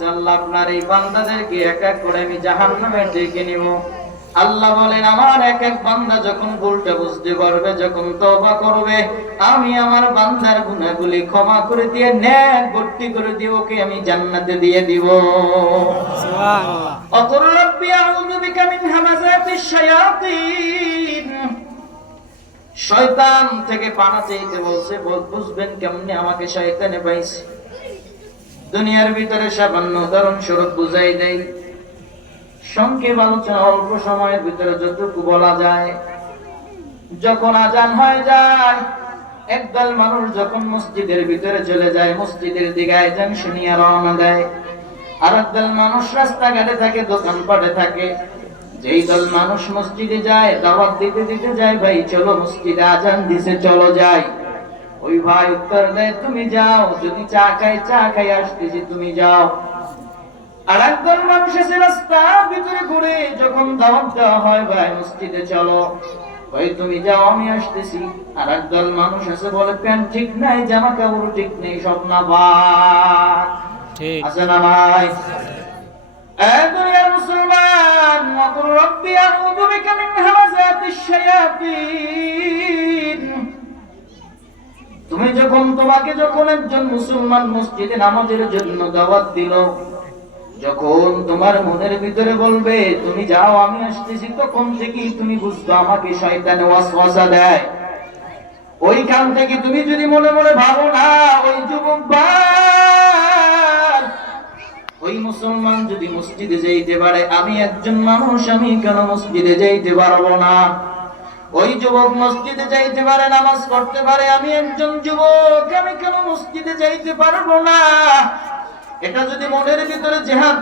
বলতেছে আল্লাহ আপনার এই বান্দাদেরকে এক এক করে আমি জাহান্নামে ডেকে নিব। আল্লাহ বলেন আমার এক এক বান্দা যখন ভুলটা বুঝতে পারবে যখন তওবা করবে আমি আমার বান্দার গুনাহগুলি ক্ষমা করে দিয়ে নেক ভর্তি করে দিয়ে ওকে আমি জান্নাতে দিয়ে দিব। অকুর রব্বি আউযু বিকা মিন হামাযাতিশ শায়াতিন। শয়তান থেকে পানা চাইতে বলছে বুঝবেন কেমনে আমাকে শয়তানে পাইছে? দুনিয়ার ভিতরে সামান্য উদাহরণ স্বরূপ বুঝাই দেয় সংক্ষেপ আলোচনা অল্প সময়ের ভিতরে যতটুকু বলা যায়, যখন আজান হয়ে যায়, একদল মানুষ যখন মসজিদের ভিতরে চলে যায়, মসজিদের দিকে আয়োজন শুনিয়া রওনা দেয়। আর একদল মানুষ রাস্তাঘাটে থাকে, দোকানপাটে থাকে। যেই দল মানুষ মসজিদে যায়, দাওয়াত দিতে দিতে যায়, ভাই, চলো মসজিদে আজান দিছে, চলো যাই। ওই ভাই উত্তর দেয় তুমি যাও। যদি চা খাই চা খাই আসতেছি তুমি যাও। আর একদল মানুষ এসে রাস্তার ভিতরে ঘুরে যখন দাওয়াত দেওয়া হয় ভাই মসজিদে চলো। ওই তুমি যাও আমি আসতেছি। আর একদল মানুষ এসে বলে প্যান্ট ঠিক নাই জামা কাপড় ঠিক নেই সব না ভাই আছে না ভাই? মুসলমান রব্বি আউযু বিকা মিন হামাযাতিশ শায়াতিন তুমি যখন তোমাকে যখন একজন মুসলমান মসজিদে নামাজের জন্য দাওয়াত দিল, যখন তোমার মনের ভিতরে বলবে, তুমি যাও, আমি আসতেছি, তখন থেকেই তুমি বুঝবে, আমাকে শয়তানে ওয়াসওয়াসা দেয়। ওইখান থেকে তুমি যদি মনে মনে ভাবো, না, ওই যুবক ওই মুসলমান যদি মসজিদে যাইতে পারে, আমি একজন মানুষ, আমি কেন মসজিদে যাইতে পারব না? ওই যুবক মসজিদে যাইতে পারে, নামাজ পড়তে পারে, আমি একজন যুবক, আমি কেন মসজিদে যাইতে পারব না? এটা যদি মনের ভিতরে জেহাদ